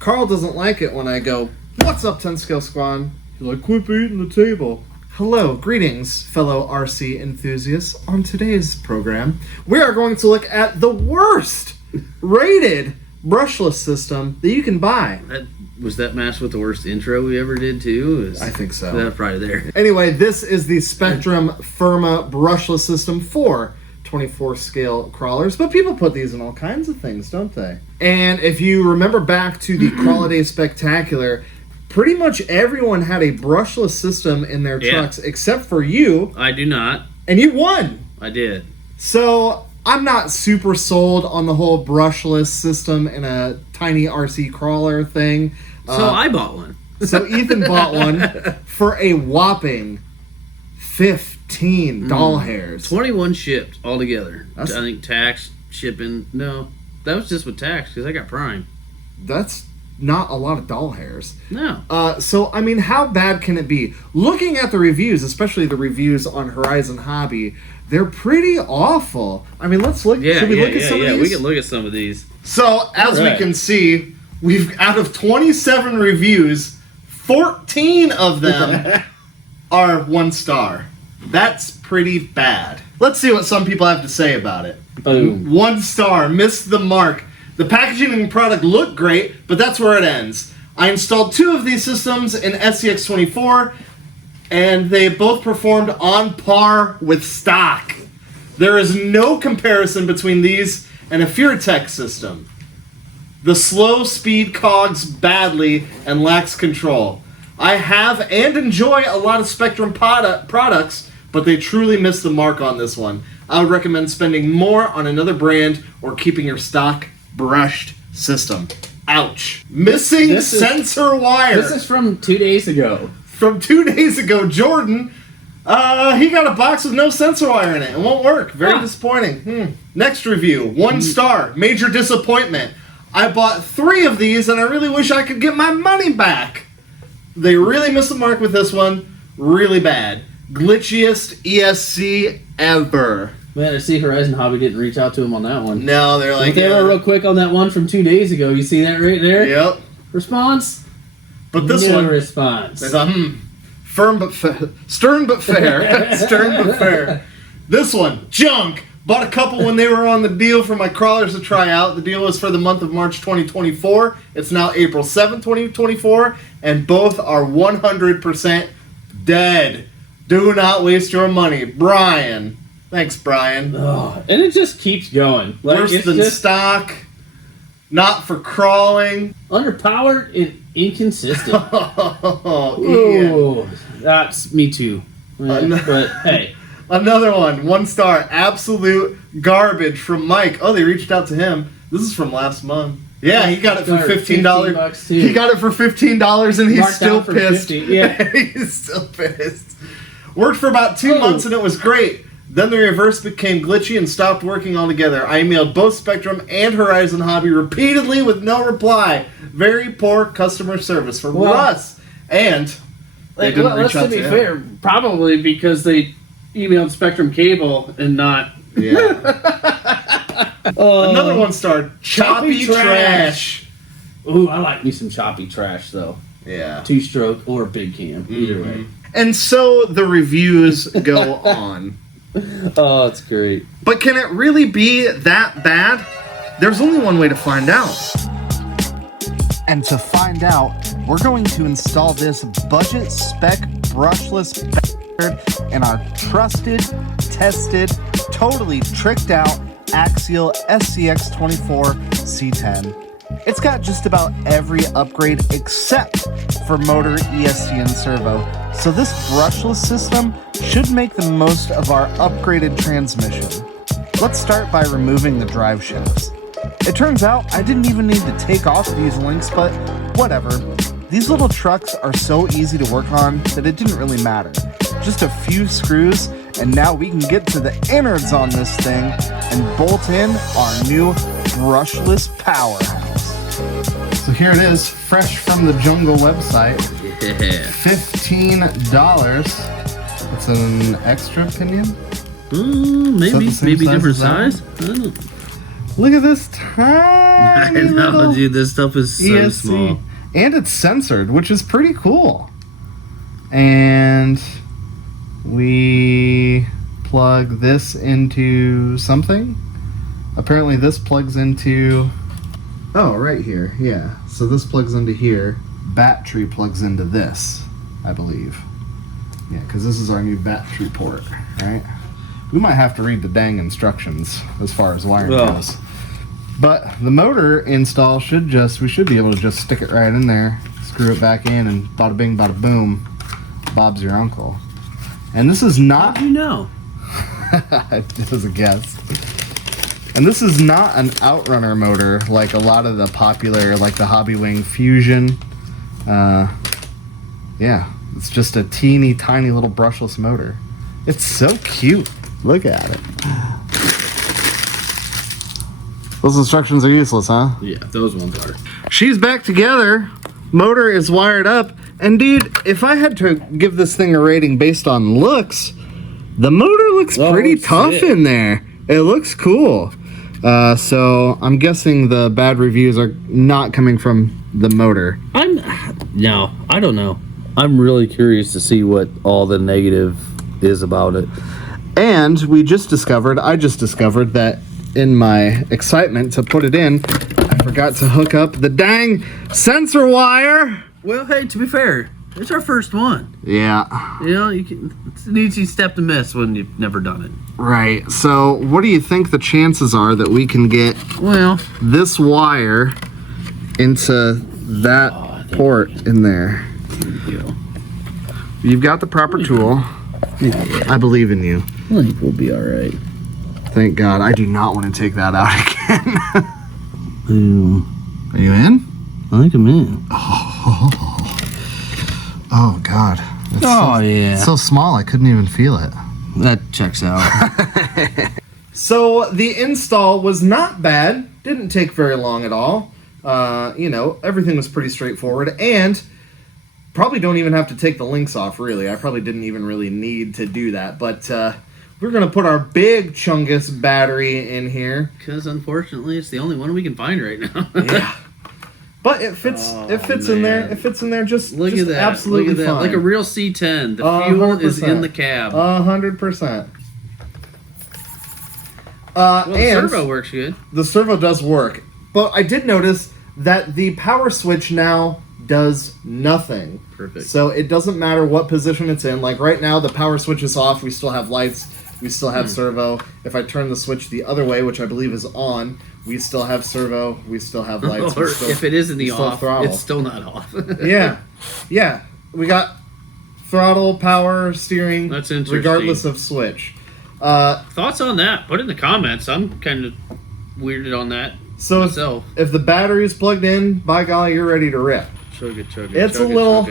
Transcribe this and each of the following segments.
Carl doesn't like it when I go, "What's up, 10 Scale Squad?" He's like, "Quit beating the table." Hello, greetings, fellow RC enthusiasts. On today's program, we are going to look at the worst rated brushless system that you can buy. Was that matched with the worst intro we ever did, too? I think so. That's probably there. Anyway, this is the Spectrum Firma brushless system for 24 scale crawlers, but people put these in all kinds of things, don't they? And if you remember back to the Crawl-A-Day Spectacular, pretty much everyone had a brushless system in their trucks except for you. I do not. And you won. I did. So I'm not super sold on the whole brushless system in a tiny RC crawler thing. So I bought one. So Ethan bought one for a whopping 15 doll hairs. 21 shipped altogether. That's- I think tax, shipping. No, that was just with tax because I got Prime. That's not a lot of doll hairs. No. So, I mean, how bad can it be? Looking at the reviews, especially the reviews on Horizon Hobby, they're pretty awful. I mean, let's look. Should we look at some of these? We can look at some of these. So, as we can see, out of 27 reviews, 14 of them are 1 star. That's pretty bad. Let's see what some people have to say about it. Boom. 1 star, missed the mark. The packaging and product look great, but that's where it ends. I installed 2 of these systems in SCX24, and they both performed on par with stock. There is no comparison between these and a FureTech system. The slow speed cogs badly and lacks control. I have and enjoy a lot of Spectrum products, but they truly missed the mark on this one. I would recommend spending more on another brand or keeping your stock brushed system. Ouch. Missing sensor wire. This is from 2 days ago. From 2 days ago, Jordan, he got a box with no sensor wire in it. It won't work. Very disappointing. Next review, 1 star, major disappointment. I bought 3 of these and I really wish I could get my money back. They really missed the mark with this one. Really bad. Glitchiest ESC ever. Man, I see Horizon Hobby didn't reach out to him on that one. No, they're like... They were real quick on that one from 2 days ago. You see that right there? Yep. Response? But this no one... response. They thought, firm but stern but fair. Stern but fair. This one, junk. Bought a couple when they were on the deal for my crawlers to try out. The deal was for the month of March 2024. It's now April 7th, 2024. And both are 100% dead. Do not waste your money. Brian. Thanks, Brian. Oh, and it just keeps going. Like, Worse it's than just stock. Not for crawling. underpowered and inconsistent. Oh, Ian. Ooh, that's me too. But hey. Another one. 1 star. Absolute garbage from Mike. Oh, they reached out to him. This is from last month. Yeah, he got it for $15. He got it for $15 and he's still pissed. 50, yeah. He's still pissed. Worked for about 2 months and it was great. Then the reverse became glitchy and stopped working altogether. I emailed both Spectrum and Horizon Hobby repeatedly with no reply. Very poor customer service for Russ. And they didn't reach out to him. Let's be fair, probably because they emailed Spectrum Cable and not... Yeah. Another 1 star. Choppy trash. Ooh, I like me some choppy trash, though. Yeah. 2-stroke or big cam. Either way. And so the reviews go on. Oh, it's great. But can it really be that bad? There's only one way to find out. And to find out, we're going to install this budget spec brushless bastard in our trusted, tested, totally tricked out Axial SCX24 C10. It's got just about every upgrade except for motor, ESC, and servo. So this brushless system should make the most of our upgraded transmission. Let's start by removing the drive shafts. It turns out I didn't even need to take off these links, but whatever. These little trucks are so easy to work on that it didn't really matter. Just a few screws, and now we can get to the innards on this thing and bolt in our new brushless powerhouse. So here it is, fresh from the Jungle website. Yeah. $15. It's an extra opinion? Maybe Is that the same maybe size different as that size. I don't know. Look at this tiny I know, little dude. This stuff is so ESC. small. And it's censored, which is pretty cool. And we plug this into something. Apparently this plugs into... Oh, right here. Yeah. So this plugs into here. Battery plugs into this, I believe. Yeah, because this is our new battery port, right? We might have to read the dang instructions as far as wiring goes. But the motor install we should be able to just stick it right in there, screw it back in, and bada bing, bada boom, Bob's your uncle. And this is not... How do you know? It was a guess. And this is not an outrunner motor like a lot of the popular, like the Hobbywing Fusion. Yeah, it's just a teeny tiny little brushless motor. It's so cute. Look at it. Those instructions are useless, huh? Yeah, those ones are. She's back together. Motor is wired up. And dude, if I had to give this thing a rating based on looks, the motor looks pretty tough in there. It looks cool. So I'm guessing the bad reviews are not coming from the motor. No, I don't know. I'm really curious to see what all the negative is about it. And I just discovered that in my excitement to put it in, I forgot to hook up the dang sensor wire. Well, hey, to be fair, it's our first one. Yeah. You know, it's an easy step to miss when you've never done it. Right. So what do you think the chances are that we can get this wire into that port in there? You've got the proper tool. Yeah. I believe in you. I think we'll be all right. Thank God. I do not want to take that out again. Are you in? I think I'm in. Oh God. It's yeah. so small I couldn't even feel it. That checks out. So the install was not bad. Didn't take very long at all. Everything was pretty straightforward, and probably don't even have to take the links off, really. I probably didn't even really need to do that, but we're going to put our big Chungus battery in here. Because, unfortunately, it's the only one we can find right now. Yeah. But it fits in there. It fits in there just Look at that. Absolutely Look at that. fine. Like a real C10. The fuel is in the cab. 100%. Well, the and servo works good. The servo does work. But I did notice that the power switch now does nothing. Perfect. So it doesn't matter what position it's in. Like right now, the power switch is off. We still have lights. We still have servo. If I turn the switch the other way, which I believe is on, we still have servo. We still have lights. Or if it is in the off, throttle. it's still not off. Yeah. We got throttle, power, steering. That's interesting. Regardless of switch. Thoughts on that? Put it in the comments. I'm kind of weirded on that. So if the battery is plugged in, by golly, you're ready to rip. Chug it. It's a little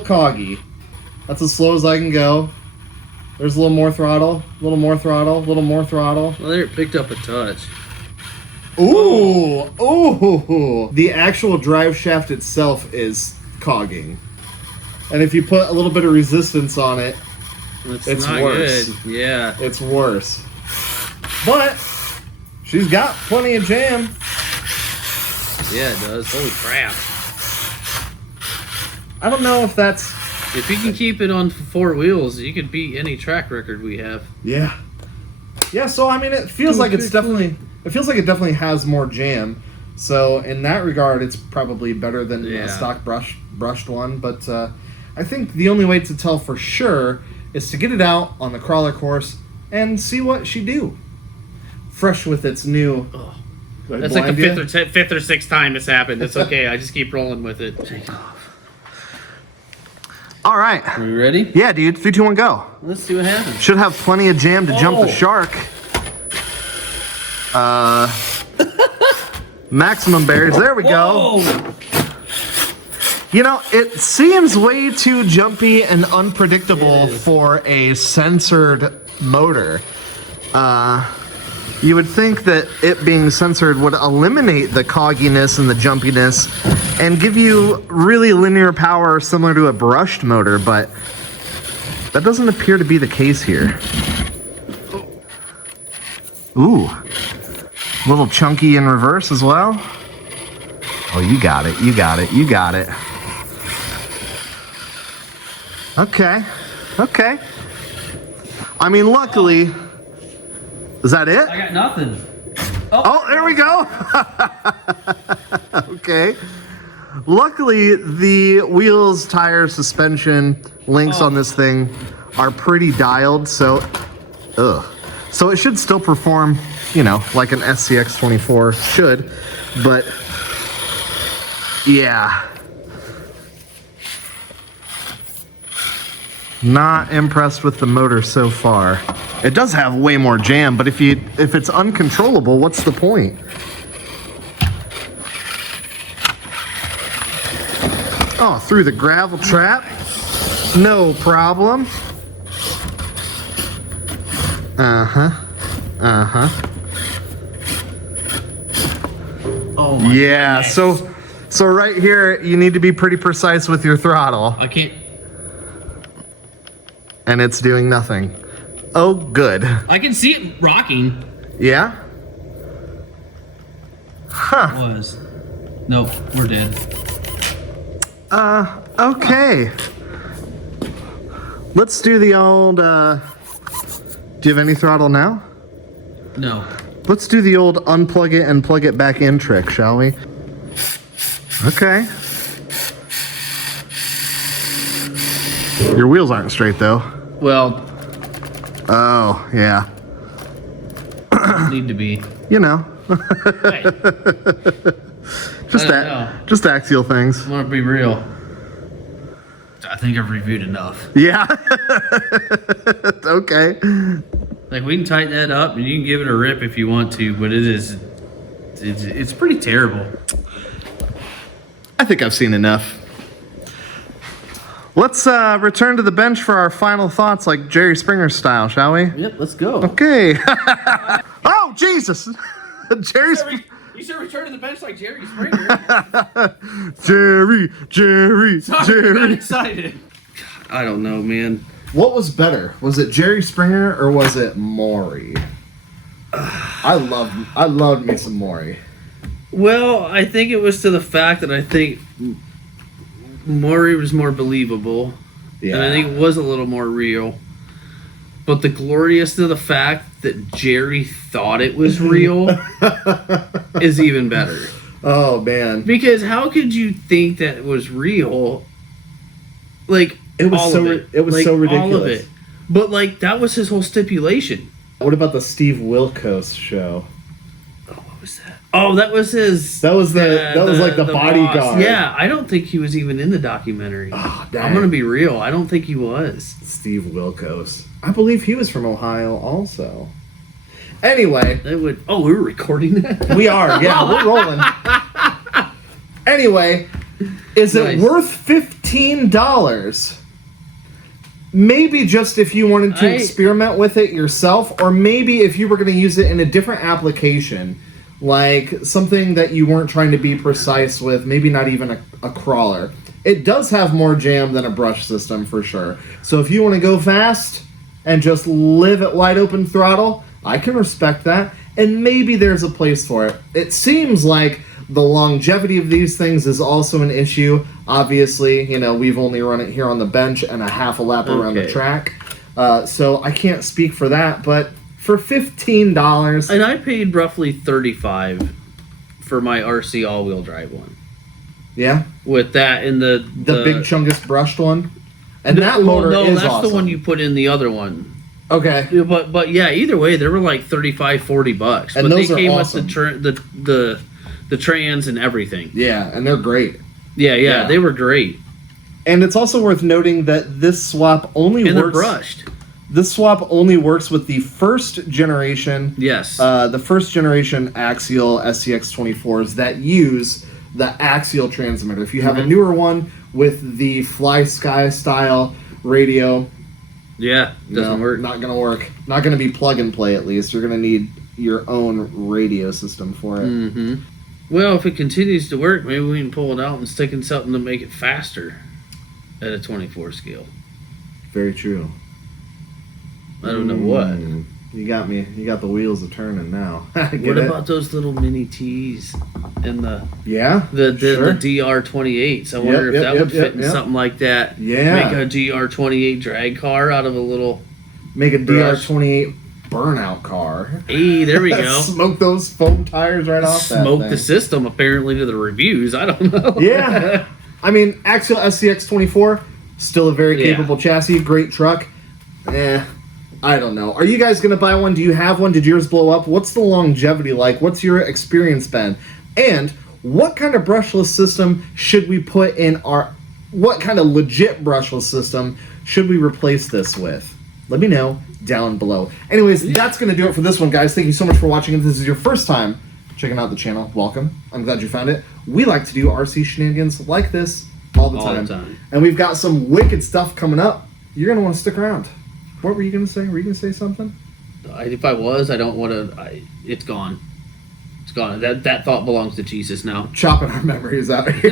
coggy. That's as slow as I can go. There's a little more throttle, a little more throttle, a little more throttle. Well, there it picked up a touch. Ooh. The actual drive shaft itself is cogging. And if you put a little bit of resistance on it, it's not worse. Good. Yeah. It's worse. But she's got plenty of jam. Yeah, it does. Holy crap. I don't know if that's... If you can keep it on 4 wheels, you could beat any track record we have. Yeah. Yeah, so I mean, it feels like it definitely has more jam. So in that regard, it's probably better than a stock brushed one. But I think the only way to tell for sure is to get it out on the crawler course and see what she do. Fresh with its new... Oh. That's like the fifth or sixth time it's happened. It's okay. I just keep rolling with it. All right. Are we ready? Yeah, dude. 3, 2, 1, go. Let's see what happens. Should have plenty of jam to jump the shark. Maximum barriers. There we go. You know, it seems way too jumpy and unpredictable for a censored motor. You would think that it being censored would eliminate the cogginess and the jumpiness and give you really linear power similar to a brushed motor, but that doesn't appear to be the case here. Ooh. A little chunky in reverse as well. Oh, you got it. You got it. You got it. Okay. Okay. I mean, luckily... Is that it? I got nothing. Oh, there we go. Okay. Luckily, the wheels, tires, suspension links on this thing are pretty dialed, so so it should still perform, you know, like an SCX 24 should, but yeah. Not impressed with the motor so far. It does have way more jam, but if it's uncontrollable, what's the point? Oh, through the gravel trap. No problem. Uh-huh. Uh-huh. Oh my Yeah, goodness. so right here, you need to be pretty precise with your throttle. I can't. And it's doing nothing. Oh, good. I can see it rocking. Yeah? Huh. Was. Nope, we're dead. Okay. Let's do the old, do you have any throttle now? No. Let's do the old unplug it and plug it back in trick, shall we? Okay. Your wheels aren't straight, though. Well, Oh, yeah. need to be. You know. Hey, Just I don't know. just axial things. I want to be real. I think I've reviewed enough. Yeah. Okay. Like, we can tighten that up and you can give it a rip if you want to, but it's pretty terrible. I think I've seen enough. Let's return to the bench for our final thoughts, like Jerry Springer style, shall we? Yep, let's go. Okay. Oh, Jesus. Jerry You should return to the bench like Jerry Springer. Jerry. I got excited. I don't know, man. What was better? Was it Jerry Springer or was it Maury? I loved me some Maury. Well, I think it was to the fact that I think Maury was more believable. Yeah. And I think it was a little more real. But the glorious to the fact that Jerry thought it was real is even better. Oh man. Because how could you think that it was real? Like, It was all so of it. it was Like, so all of ridiculous. it. But like, that was his whole stipulation. What about the Steve Wilkos show? Oh, what was that? Oh, that was his. That was like the bodyguard. boss. Yeah, I don't think he was even in the documentary. Oh, I'm dang. gonna be real. I don't think he was. Steve Wilkos. I believe he was from Ohio also. Anyway, That would. Oh, we were recording that. we are. Yeah, we're rolling. Anyway, is it Nice. worth $15? Maybe just if you wanted to experiment with it yourself, or maybe if you were going to use it in a different application, like something that you weren't trying to be precise with, maybe not even a crawler. It does have more jam than a brush system for sure. So if you want to go fast and just live at wide open throttle, I can respect that. And maybe there's a place for it. It seems like the longevity of these things is also an issue. Obviously, you know, we've only run it here on the bench and a half a lap around the Okay. track. So I can't speak for that, but for $15... And I paid roughly $35 for my RC all-wheel drive one. Yeah? With that and the Big Chungus brushed one? And that motor no, is that's awesome. the one you put in the other one. Okay. Yeah, but yeah, either way, they were like $35-$40. And But those they are came awesome. with the trans and everything. Yeah, and they're great. Yeah, they were great. And it's also worth noting that this swap only And they're works. brushed. This swap only works with the first generation. Yes. The first generation axial SCX 24s that use the axial transmitter. If you have a newer one with the Fly Sky style radio, yeah, doesn't work. Not gonna work. Not gonna be plug and play. At least you're gonna need your own radio system for it. Mm-hmm. Well, if it continues to work, maybe we can pull it out and stick in something to make it faster at a 24 scale. Very true. I don't know what. You got me. You got the wheels a turning now. What about those little mini T's and the sure. DR28s? I wonder if that would fit in something like that. Yeah. Make a DR28 drag car out of a little. Make a DR28 burnout car. Hey, there we go. Smoke those foam tires right off that Smoke thing. the system, apparently, to the reviews. I don't know. Yeah. I mean, Axial SCX24, still a very capable chassis, great truck. I don't know. Are you guys going to buy one? Do you have one? Did yours blow up? What's the longevity like? What's your experience been? And what kind of brushless system should we put in our... What kind of legit brushless system should we replace this with? Let me know down below. Anyways, that's going to do it for this one, guys. Thank you so much for watching. If this is your first time checking out the channel, welcome. I'm glad you found it. We like to do RC shenanigans like this all the time. And we've got some wicked stuff coming up. You're going to want to stick around. What were you going to say? Were you going to say something? If I was, I don't want to... It's gone. It's gone. That thought belongs to Jesus now. Chopping our memories out here.